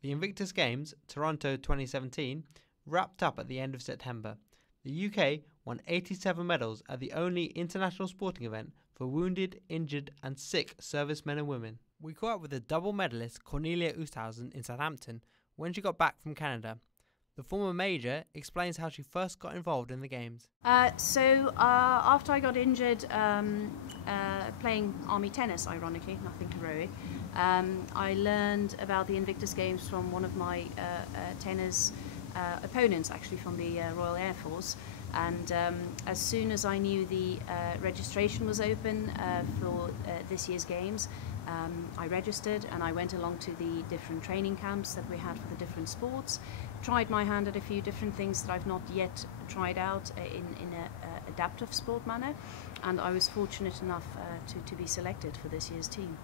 The Invictus Games, Toronto 2017, wrapped up at the end of September. The UK won 87 medals at the only international sporting event for wounded, injured and sick servicemen and women. We caught up with the double medalist Cornelia Oosthuizen in Southampton when she got back from Canada. The former major explains how she first got involved in the games. After I got injured playing army tennis, ironically, nothing heroic, I learned about the Invictus Games from one of my tennis opponents, actually from the Royal Air Force. And as soon as I knew the registration was open for this year's games, I registered and I went along to the different training camps that we had for the different sports, tried my hand at a few different things that I've not yet tried out in an adaptive sport manner, and I was fortunate enough to be selected for this year's team.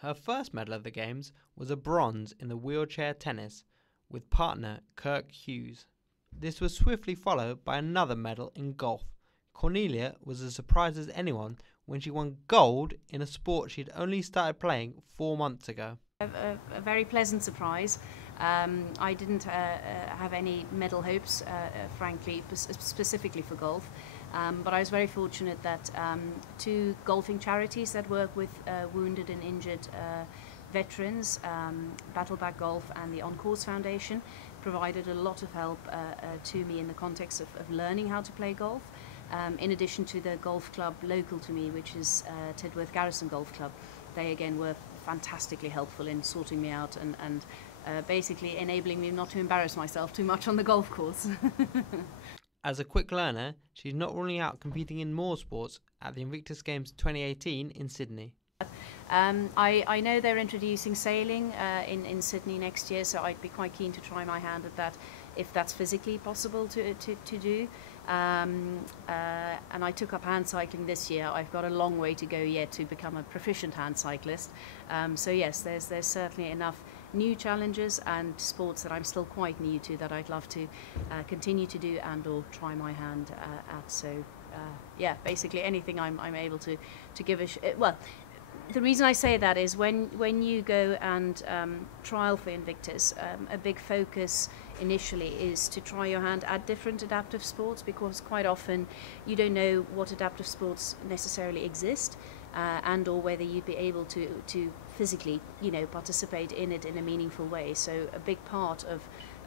Her first medal of the Games was a bronze in the wheelchair tennis with partner Kirk Hughes. This was swiftly followed by another medal in golf. Cornelia was as surprised as anyone when she won gold in a sport she'd only started playing 4 months ago. A very pleasant surprise. I didn't have any medal hopes, frankly, specifically for golf. But I was very fortunate that 2 golfing charities that work with wounded and injured veterans, Battleback Golf and the On Course Foundation, provided a lot of help to me in the context of learning how to play golf, in addition to the golf club local to me, which is Tidworth Garrison Golf Club. They again were fantastically helpful in sorting me out and basically enabling me not to embarrass myself too much on the golf course. As a quick learner, she's not ruling out competing in more sports at the Invictus Games 2018 in Sydney. I know they're introducing sailing in Sydney next year, so I'd be quite keen to try my hand at that if that's physically possible to do. And I took up hand cycling this year. I've got a long way to go yet to become a proficient hand cyclist. So yes, there's certainly enough new challenges and sports that I'm still quite new to that I'd love to continue to do and or try my hand at. So yeah, basically anything I'm able to give a well. The reason I say that is when you go and trial for Invictus, a big focus initially is to try your hand at different adaptive sports, because quite often you don't know what adaptive sports necessarily exist and or whether you'd be able to physically, participate in it in a meaningful way. So a big part of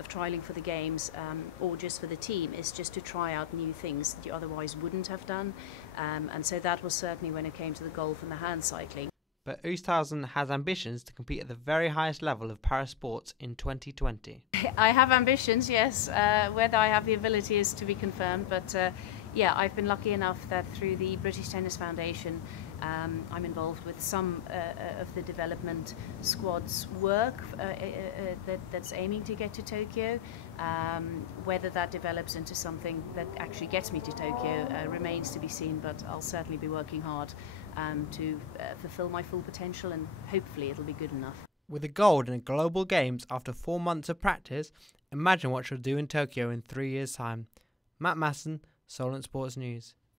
trialing for the games or just for the team is just to try out new things that you otherwise wouldn't have done, and so that was certainly when it came to the golf and the hand cycling. But Oosthuizen has ambitions to compete at the very highest level of para sports in 2020. I have ambitions, yes. Whether I have the ability is to be confirmed, but yeah, I've been lucky enough that through the British Tennis Foundation I'm involved with some of the development squad's work that's aiming to get to Tokyo. Whether that develops into something that actually gets me to Tokyo remains to be seen, but I'll certainly be working hard to fulfill my full potential, and hopefully it'll be good enough. With a gold in the Global Games after 4 months of practice, imagine what she'll do in Tokyo in 3 years' time. Matt Masson, Solent Sports News.